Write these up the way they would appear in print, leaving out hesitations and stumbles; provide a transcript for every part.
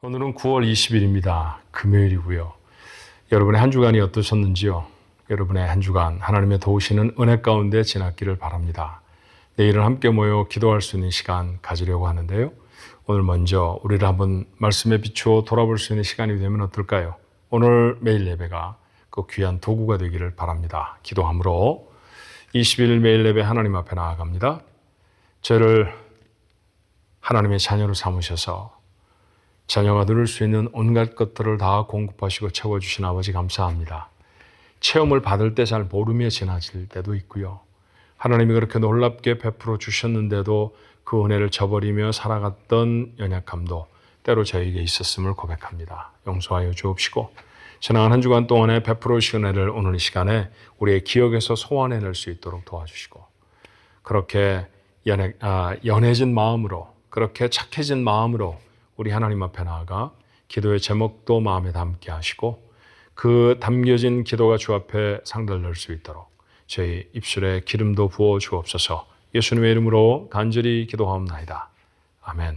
오늘은 9월 20일입니다. 금요일이고요. 여러분의 한 주간이 어떠셨는지요? 여러분의 한 주간 하나님의 도우시는 은혜 가운데 지났기를 바랍니다. 내일은 함께 모여 기도할 수 있는 시간 가지려고 하는데요. 오늘 먼저 우리를 한번 말씀에 비추어 돌아볼 수 있는 시간이 되면 어떨까요? 오늘 매일 예배가 그 귀한 도구가 되기를 바랍니다. 기도함으로 20일 매일 예배 하나님 앞에 나아갑니다. 저를 하나님의 자녀로 삼으셔서 자녀가 누릴 수 있는 온갖 것들을 다 공급하시고 채워주신 아버지 감사합니다. 체험을 받을 때 잘 모르며 지나칠 때도 있고요. 하나님이 그렇게 놀랍게 베풀어 주셨는데도 그 은혜를 저버리며 살아갔던 연약함도 때로 저에게 있었음을 고백합니다. 용서하여 주옵시고 지나간 한 주간 동안에 베풀어 주신 은혜를 오늘 이 시간에 우리의 기억에서 소환해낼 수 있도록 도와주시고 그렇게 연해진 마음으로 그렇게 착해진 마음으로 우리 하나님 앞에 나아가 기도의 제목도 마음에 담게 하시고 그 담겨진 기도가 주 앞에 상달될 수 있도록 저희 입술에 기름도 부어 주옵소서. 예수님의 이름으로 간절히 기도하옵나이다. 아멘.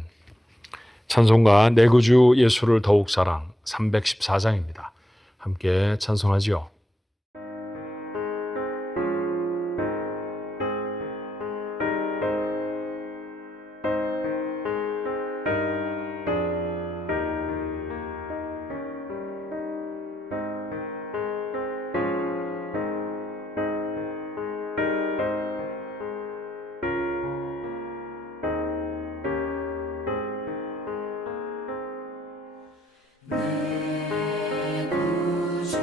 찬송가 내 구주 예수를 더욱 사랑 314장입니다. 함께 찬송하지요. 내 구주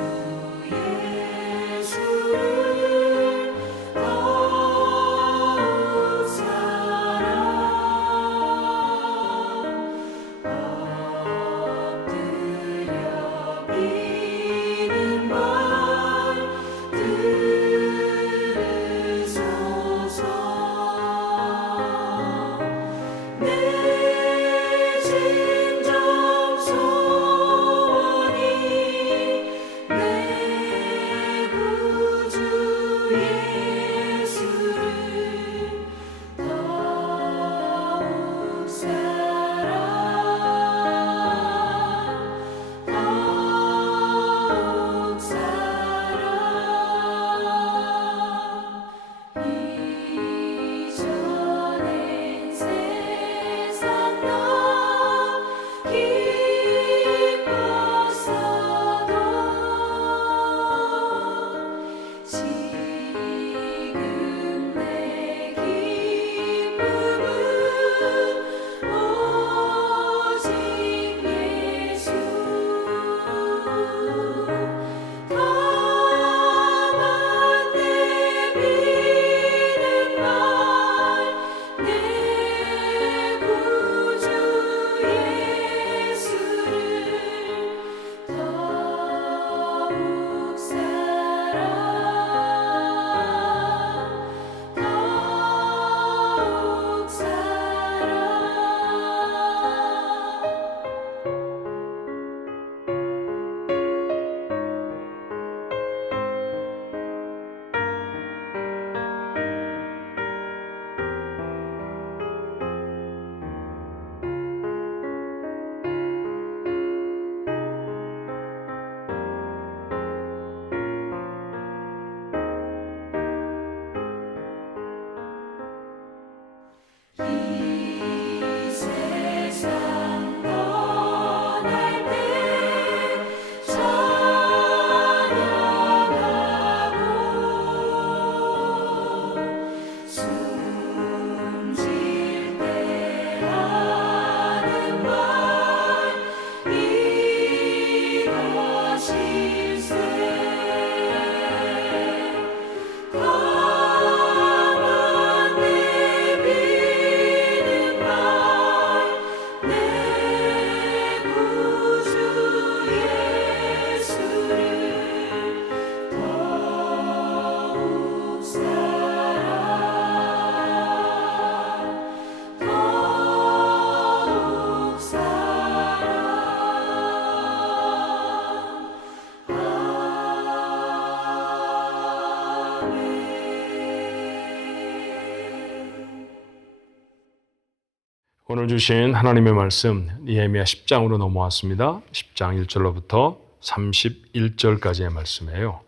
오늘 주신 하나님의 말씀 니에미야 10장으로 넘어왔습니다. 10장 1절로부터 31절까지의 말씀이에요.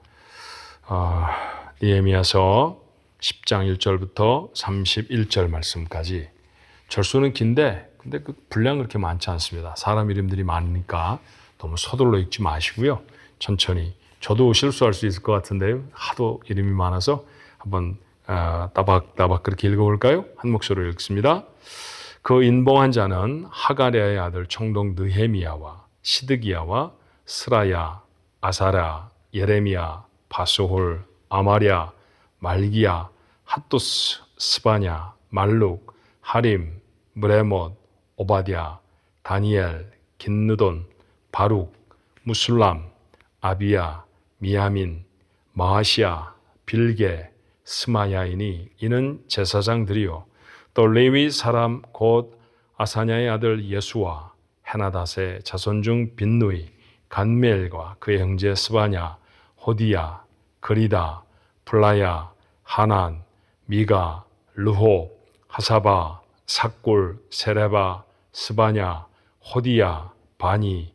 니에미야서 10장 1절부터 31절 말씀까지 절수는 긴데 근데 그 분량 그렇게 많지 않습니다. 사람 이름들이 많으니까 너무 서둘러 읽지 마시고요. 천천히. 저도 실수할 수 있을 것 같은데요. 하도 이름이 많아서 한번 따박따박 그렇게 읽어볼까요? 한 목소리로 읽습니다. 그 인봉한 자는 하가랴의 아들 총독 느헤미야와 시드기야와 스라야, 아사랴, 예레미야, 바소홀, 아마랴, 말기야, 핫도스, 스바냐, 말룩, 하림, 브레못, 오바댜, 다니엘, 긴느돈, 바룩, 무술람, 아비야, 미야민, 마아시야, 빌게, 스마야이니 이는 제사장들이요 또 레위 사람 곧 아사냐의 아들 예수와 헤나닷의 자손 중 빈누이, 간멜과 그의 형제 스바냐, 호디야, 그리다, 플라야, 하난, 미가, 르호, 하사바, 삭골, 세레바, 스바냐, 호디야, 바니,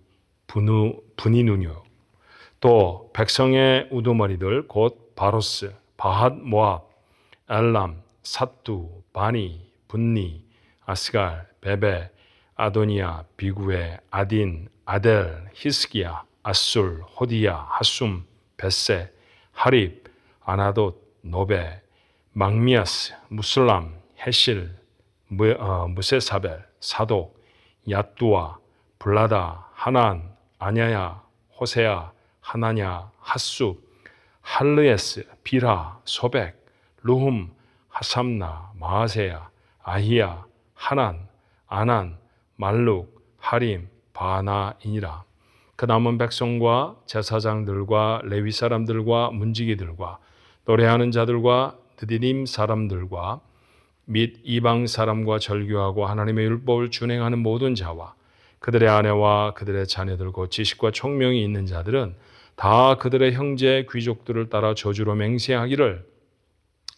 분이누뇨 또 백성의 우두머리들 곧 바로스, 바핫 모압, 엘람, 사뚜, 바니, 분니, 아스갈, 베베, 아도니아, 비구에, 아딘, 아델, 히스기야, 아술, 호디야, 하숨, 베세, 하립, 아나돗, 노베, 막미아스, 무슬람, 헤실, 무세사벨, 사독, 야뚜아, 블라다, 하난, 아냐야, 호세야, 하나냐, 핫숲, 할르에스, 비라, 소백, 루흠, 하삼나, 마아세야, 아히야, 하난, 아난, 말룩, 하림, 바나이니라. 그 남은 백성과 제사장들과 레위 사람들과 문지기들과 노래하는 자들과 느디님 사람들과 및 이방 사람과 절규하고 하나님의 율법을 준행하는 모든 자와 그들의 아내와 그들의 자녀들 곧 지식과 총명이 있는 자들은 다 그들의 형제 귀족들을 따라 저주로 맹세하기를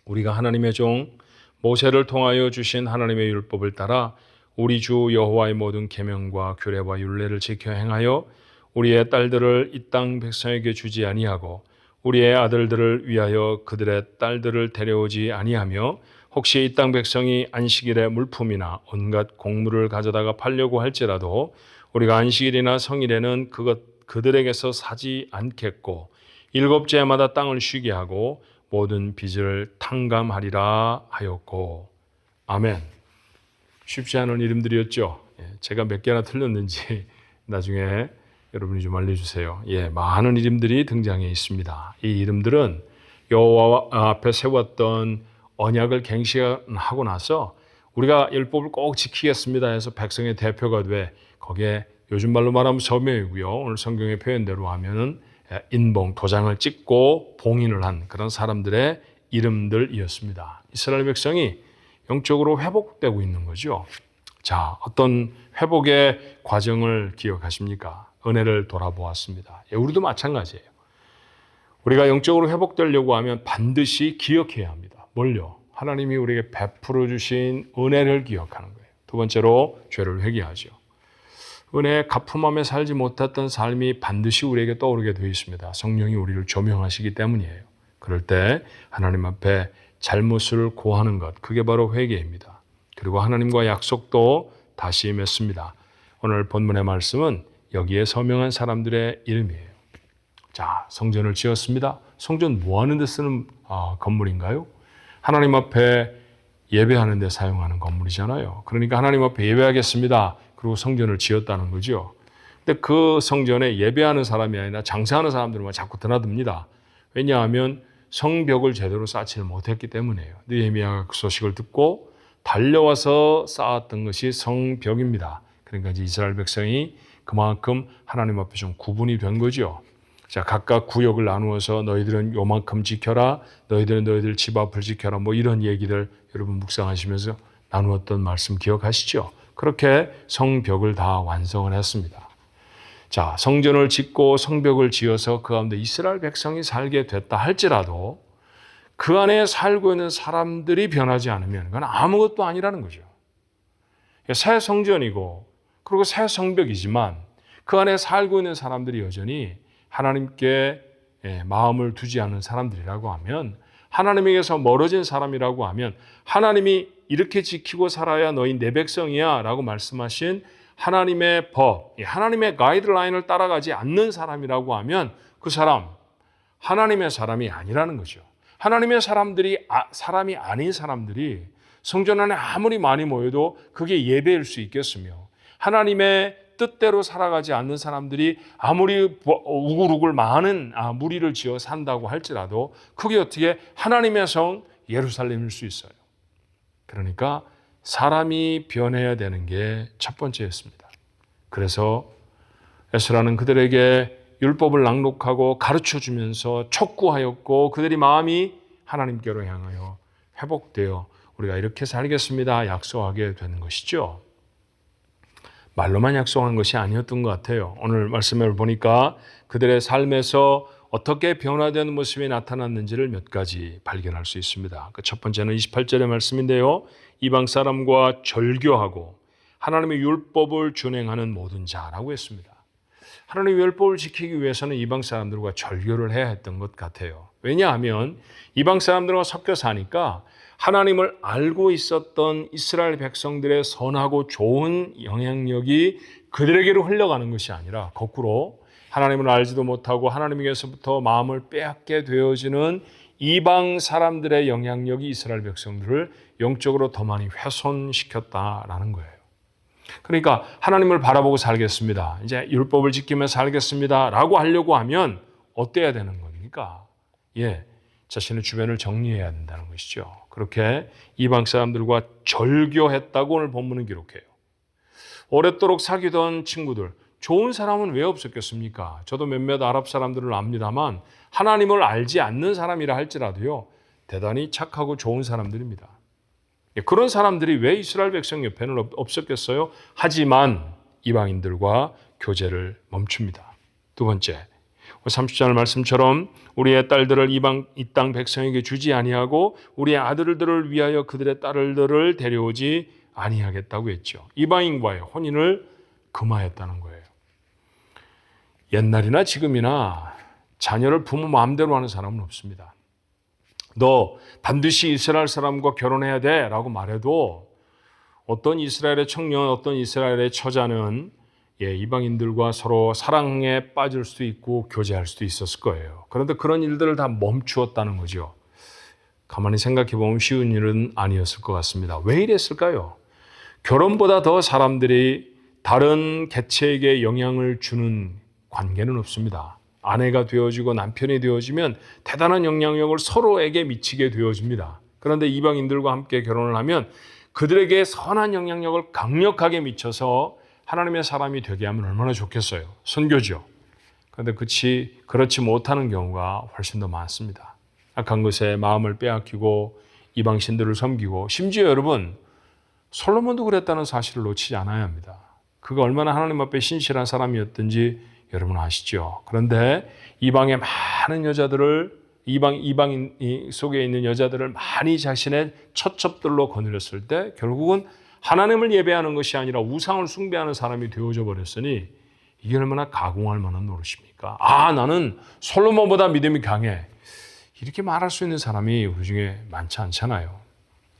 우리가 하나님의 종 모세를 통하여 주신 하나님의 율법을 따라 우리 주 여호와의 모든 계명과 규례와 율례를 지켜 행하여 우리의 딸들을 이 땅 백성에게 주지 아니하고 우리의 아들들을 위하여 그들의 딸들을 데려오지 아니하며 혹시 이 땅 백성이 안식일에 물품이나 온갖 곡물을 가져다가 팔려고 할지라도 우리가 안식일이나 성일에는 그들에게서 사지 않겠고 일곱째마다 땅을 쉬게 하고 모든 빚을 탕감하리라 하였고. 아멘. 쉽지 않은 이름들이었죠. 제가 몇 개나 틀렸는지 나중에 여러분이 좀 알려주세요. 많은 이름들이 등장해 있습니다. 이 이름들은 여호와 앞에 세웠던 언약을 갱신하고 나서 우리가 율법을 꼭 지키겠습니다 해서 백성의 대표가 돼 거기에 요즘 말로 말하면 서명이고요. 오늘 성경의 표현대로 하면은 인봉, 도장을 찍고 봉인을 한 그런 사람들의 이름들이었습니다. 이스라엘 백성이 영적으로 회복되고 있는 거죠. 자, 어떤 회복의 과정을 기억하십니까? 은혜를 돌아보았습니다. 우리도 마찬가지예요. 우리가 영적으로 회복되려고 하면 반드시 기억해야 합니다. 뭘요? 하나님이 우리에게 베풀어 주신 은혜를 기억하는 거예요. 두 번째로 죄를 회개하죠. 은혜에 가품함에 살지 못했던 삶이 반드시 우리에게 떠오르게 되어 있습니다. 성령이 우리를 조명하시기 때문이에요. 그럴 때 하나님 앞에 잘못을 고하는 것, 그게 바로 회개입니다. 그리고 하나님과 약속도 다시 맺습니다. 오늘 본문의 말씀은 여기에 서명한 사람들의 이름이에요. 자, 성전을 지었습니다. 성전 뭐 하는 데 쓰는 건물인가요? 하나님 앞에 예배하는 데 사용하는 건물이잖아요. 그러니까 하나님 앞에 예배하겠습니다. 그리고 성전을 지었다는 거죠. 근데 그 성전에 예배하는 사람이 아니라 장사하는 사람들만 자꾸 드나듭니다. 왜냐하면 성벽을 제대로 쌓지를 못했기 때문이에요. 느헤미야가 그 소식을 듣고 달려와서 쌓았던 것이 성벽입니다. 그러니까 이제 이스라엘 백성이 그만큼 하나님 앞에 좀 구분이 된 거죠. 자, 각각 구역을 나누어서 너희들은 요만큼 지켜라, 너희들은 너희들 집 앞을 지켜라, 뭐 이런 얘기들 여러분 묵상하시면서 나누었던 말씀 기억하시죠? 그렇게 성벽을 다 완성을 했습니다. 자, 성전을 짓고 성벽을 지어서 그 가운데 이스라엘 백성이 살게 됐다 할지라도 그 안에 살고 있는 사람들이 변하지 않으면 그건 아무것도 아니라는 거죠. 새 성전이고 그리고 새 성벽이지만 그 안에 살고 있는 사람들이 여전히 하나님께 마음을 두지 않는 사람들이라고 하면, 하나님에게서 멀어진 사람이라고 하면, 하나님이 이렇게 지키고 살아야 너희 내 백성이야 라고 말씀하신 하나님의 법, 하나님의 가이드라인을 따라가지 않는 사람이라고 하면 그 사람 하나님의 사람이 아니라는 거죠. 하나님의 사람이 아닌 사람들이 성전 안에 아무리 많이 모여도 그게 예배일 수 있겠으며, 하나님의 뜻대로 살아가지 않는 사람들이 아무리 우글우글 많은 무리를 지어 산다고 할지라도 그게 어떻게 하나님의 성 예루살렘일 수 있어요. 그러니까 사람이 변해야 되는 게 첫 번째였습니다. 그래서 에스라는 그들에게 율법을 낭독하고 가르쳐주면서 촉구하였고, 그들이 마음이 하나님께로 향하여 회복되어 우리가 이렇게 살겠습니다 약속하게 되는 것이죠. 말로만 약속한 것이 아니었던 것 같아요. 오늘 말씀을 보니까 그들의 삶에서 어떻게 변화되는 모습이 나타났는지를 몇 가지 발견할 수 있습니다. 그 첫 번째는 28절의 말씀인데요. 이방 사람과 절교하고 하나님의 율법을 준행하는 모든 자라고 했습니다. 하나님의 율법을 지키기 위해서는 이방 사람들과 절교를 해야 했던 것 같아요. 왜냐하면 이방 사람들과 섞여 사니까 하나님을 알고 있었던 이스라엘 백성들의 선하고 좋은 영향력이 그들에게로 흘러가는 것이 아니라 거꾸로 하나님을 알지도 못하고 하나님에게서부터 마음을 빼앗게 되어지는 이방 사람들의 영향력이 이스라엘 백성들을 영적으로 더 많이 훼손시켰다라는 거예요. 그러니까 하나님을 바라보고 살겠습니다, 이제 율법을 지키며 살겠습니다 라고 하려고 하면 어때야 되는 겁니까? 자신의 주변을 정리해야 된다는 것이죠. 그렇게 이방 사람들과 절교했다고 오늘 본문은 기록해요. 오랫도록 사귀던 친구들, 좋은 사람은 왜 없었겠습니까? 저도 몇몇 아랍 사람들을 압니다만 하나님을 알지 않는 사람이라 할지라도요, 대단히 착하고 좋은 사람들입니다. 그런 사람들이 왜 이스라엘 백성 옆에는 없었겠어요? 하지만 이방인들과 교제를 멈춥니다. 두 번째, 30절 말씀처럼 우리의 딸들을 이 땅 백성에게 주지 아니하고 우리의 아들들을 위하여 그들의 딸들을 데려오지 아니하겠다고 했죠. 이방인과의 혼인을 금하였다는 거예요. 옛날이나 지금이나 자녀를 부모 마음대로 하는 사람은 없습니다. 너 반드시 이스라엘 사람과 결혼해야 돼 라고 말해도 어떤 이스라엘의 청년, 어떤 이스라엘의 처자는 이방인들과 서로 사랑에 빠질 수도 있고 교제할 수도 있었을 거예요. 그런데 그런 일들을 다 멈추었다는 거죠. 가만히 생각해 보면 쉬운 일은 아니었을 것 같습니다. 왜 이랬을까요? 결혼보다 더 사람들이 다른 개체에게 영향을 주는 관계는 없습니다. 아내가 되어지고 남편이 되어지면 대단한 영향력을 서로에게 미치게 되어집니다. 그런데 이방인들과 함께 결혼을 하면 그들에게 선한 영향력을 강력하게 미쳐서 하나님의 사람이 되게 하면 얼마나 좋겠어요. 선교죠. 그런데 그렇지 못하는 경우가 훨씬 더 많습니다. 악한 것에 마음을 빼앗기고 이방 신들을 섬기고, 심지어 여러분 솔로몬도 그랬다는 사실을 놓치지 않아야 합니다. 그가 얼마나 하나님 앞에 신실한 사람이었든지 여러분 아시죠? 그런데 이방의 많은 여자들을, 이방인 속에 있는 여자들을 많이 자신의 처첩들로 거느렸을 때 결국은 하나님을 예배하는 것이 아니라 우상을 숭배하는 사람이 되어져 버렸으니 이게 얼마나 가공할 만한 노릇입니까? 나는 솔로몬보다 믿음이 강해, 이렇게 말할 수 있는 사람이 우리 중에 많지 않잖아요.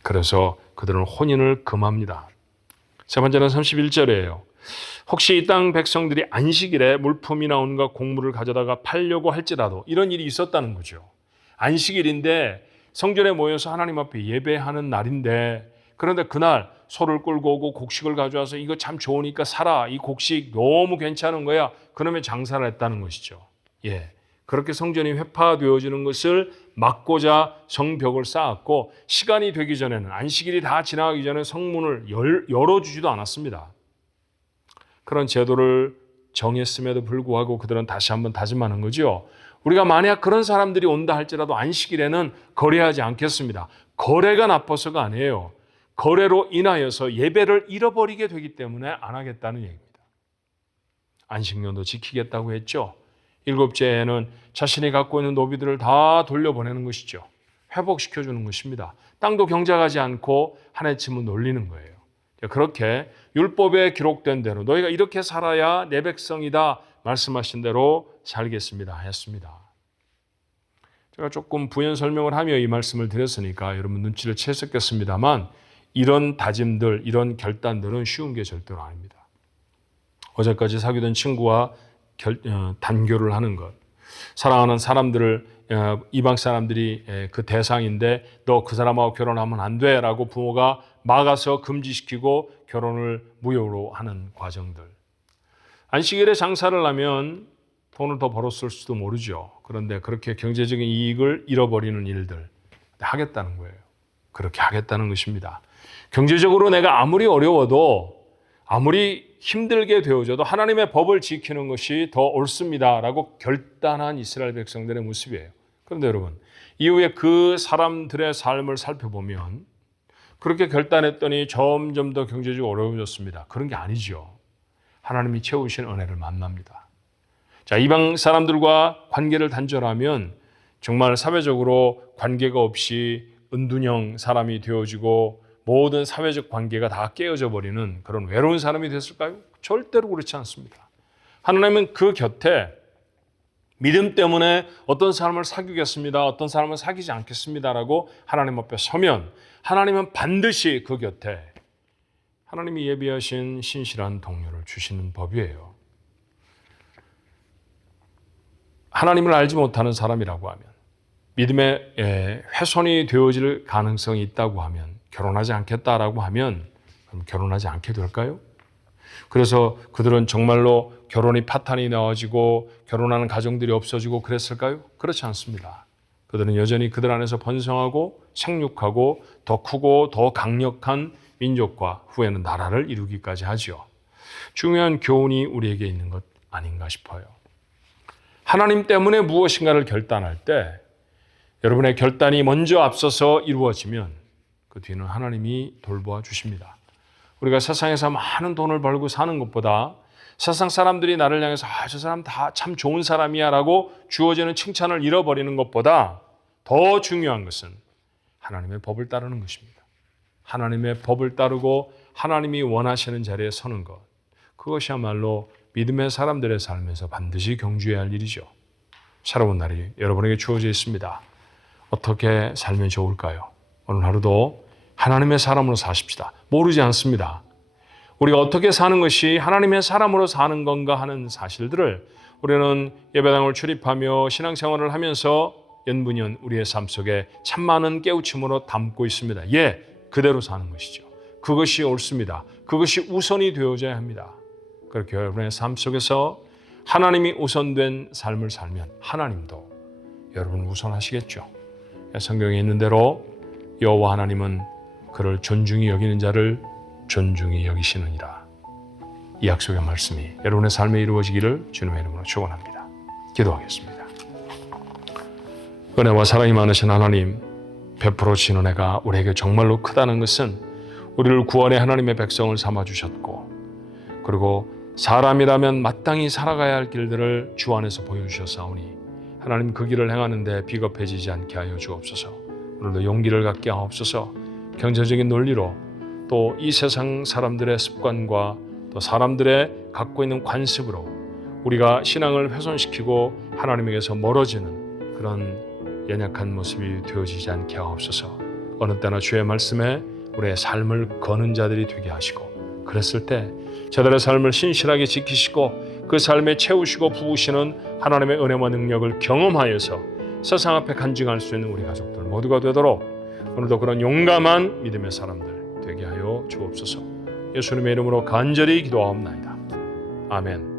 그래서 그들은 혼인을 금합니다. 세 번째는 31절이에요. 혹시 이 땅 백성들이 안식일에 물품이나 온갖 곡물을 가져다가 팔려고 할지라도, 이런 일이 있었다는 거죠. 안식일인데 성전에 모여서 하나님 앞에 예배하는 날인데, 그런데 그날 소를 끌고 오고 곡식을 가져와서 이거 참 좋으니까 사라, 이 곡식 너무 괜찮은 거야, 그러면 장사를 했다는 것이죠. 그렇게 성전이 회파되어지는 것을 막고자 성벽을 쌓았고, 시간이 되기 전에는, 안식일이 다 지나가기 전에 성문을 열어주지도 않았습니다. 그런 제도를 정했음에도 불구하고 그들은 다시 한번 다짐하는 거죠. 우리가 만약 그런 사람들이 온다 할지라도 안식일에는 거래하지 않겠습니다. 거래가 나빠서가 아니에요. 거래로 인하여서 예배를 잃어버리게 되기 때문에 안 하겠다는 얘기입니다. 안식년도 지키겠다고 했죠. 7째에는 자신이 갖고 있는 노비들을 다 돌려보내는 것이죠. 회복시켜주는 것입니다. 땅도 경작하지 않고 한 해쯤은 놀리는 거예요. 그렇게 율법에 기록된 대로 너희가 이렇게 살아야 내 백성이다 말씀하신 대로 살겠습니다 했습니다. 제가 조금 부연 설명을 하며 이 말씀을 드렸으니까 여러분 눈치를 채셨겠습니다만 이런 다짐들, 이런 결단들은 쉬운 게 절대로 아닙니다. 어제까지 사귀던 친구와 단교를 하는 것, 사랑하는 사람들을 이방 사람들이 그 대상인데 너 그 사람하고 결혼하면 안 돼 라고 부모가 막아서 금지시키고 결혼을 무효로 하는 과정들. 안식일에 장사를 하면 돈을 더 벌었을 수도 모르죠. 그런데 그렇게 경제적인 이익을 잃어버리는 일들 하겠다는 거예요. 그렇게 하겠다는 것입니다. 경제적으로 내가 아무리 어려워도 아무리 힘들게 되어져도 하나님의 법을 지키는 것이 더 옳습니다 라고 결단한 이스라엘 백성들의 모습이에요. 그런데 여러분, 이후에 그 사람들의 삶을 살펴보면 그렇게 결단했더니 점점 더 경제적으로 어려워졌습니다. 그런 게 아니죠. 하나님이 채우신 은혜를 만납니다. 자, 이방 사람들과 관계를 단절하면 정말 사회적으로 관계가 없이 은둔형 사람이 되어지고 모든 사회적 관계가 다 깨어져 버리는 그런 외로운 사람이 됐을까요? 절대로 그렇지 않습니다. 하나님은 그 곁에 믿음 때문에 어떤 사람을 사귀겠습니다, 어떤 사람을 사귀지 않겠습니다라고 하나님 앞에 서면 하나님은 반드시 그 곁에 하나님이 예비하신 신실한 동료를 주시는 법이에요. 하나님을 알지 못하는 사람이라고 하면, 믿음의 훼손이 되어질 가능성이 있다고 하면, 결혼하지 않겠다라고 하면 그럼 결혼하지 않게 될까요? 그래서 그들은 정말로 결혼이 파탄이 나와지고 결혼하는 가정들이 없어지고 그랬을까요? 그렇지 않습니다. 그들은 여전히 그들 안에서 번성하고 생육하고 더 크고 더 강력한 민족과 후에는 나라를 이루기까지 하죠. 중요한 교훈이 우리에게 있는 것 아닌가 싶어요. 하나님 때문에 무엇인가를 결단할 때 여러분의 결단이 먼저 앞서서 이루어지면 그 뒤는 하나님이 돌보아 주십니다. 우리가 세상에서 많은 돈을 벌고 사는 것보다 세상 사람들이 나를 향해서 저 사람 다 참 좋은 사람이야 라고 주어지는 칭찬을 잃어버리는 것보다 더 중요한 것은 하나님의 법을 따르는 것입니다. 하나님의 법을 따르고 하나님이 원하시는 자리에 서는 것, 그것이야말로 믿음의 사람들의 삶에서 반드시 경주해야 할 일이죠. 새로운 날이 여러분에게 주어져 있습니다. 어떻게 살면 좋을까요? 오늘 하루도 하나님의 사람으로 사십시다. 모르지 않습니다. 우리가 어떻게 사는 것이 하나님의 사람으로 사는 건가 하는 사실들을 우리는 예배당을 출입하며 신앙생활을 하면서 연분연 우리의 삶 속에 참 많은 깨우침으로 담고 있습니다. 그대로 사는 것이죠. 그것이 옳습니다. 그것이 우선이 되어져야 합니다. 그렇게 여러분의 삶 속에서 하나님이 우선된 삶을 살면 하나님도 여러분을 우선하시겠죠. 성경에 있는 대로 여호와 하나님은 그를 존중히 여기는 자를 존중히 여기시느니라. 이 약속의 말씀이 여러분의 삶에 이루어지기를 주님의 이름으로 축원합니다. 기도하겠습니다. 은혜와 사랑이 많으신 하나님, 베풀어 주신 은혜가 우리에게 정말로 크다는 것은 우리를 구원의 하나님의 백성을 삼아주셨고, 그리고 사람이라면 마땅히 살아가야 할 길들을 주 안에서 보여주셨사오니 하나님 그 길을 행하는데 비겁해지지 않게 하여 주옵소서. 오늘도 용기를 갖게 하옵소서. 경제적인 논리로 또 이 세상 사람들의 습관과 또 사람들의 갖고 있는 관습으로 우리가 신앙을 훼손시키고 하나님에게서 멀어지는 그런 연약한 모습이 되어지지 않게 하옵소서. 어느 때나 주의 말씀에 우리의 삶을 거는 자들이 되게 하시고, 그랬을 때 저들의 삶을 신실하게 지키시고 그 삶에 채우시고 부으시는 하나님의 은혜와 능력을 경험하여서 세상 앞에 간증할 수 있는 우리 가족들 모두가 되도록 오늘도 그런 용감한 믿음의 사람들 되게 하여 주옵소서. 예수님의 이름으로 간절히 기도하옵나이다. 아멘.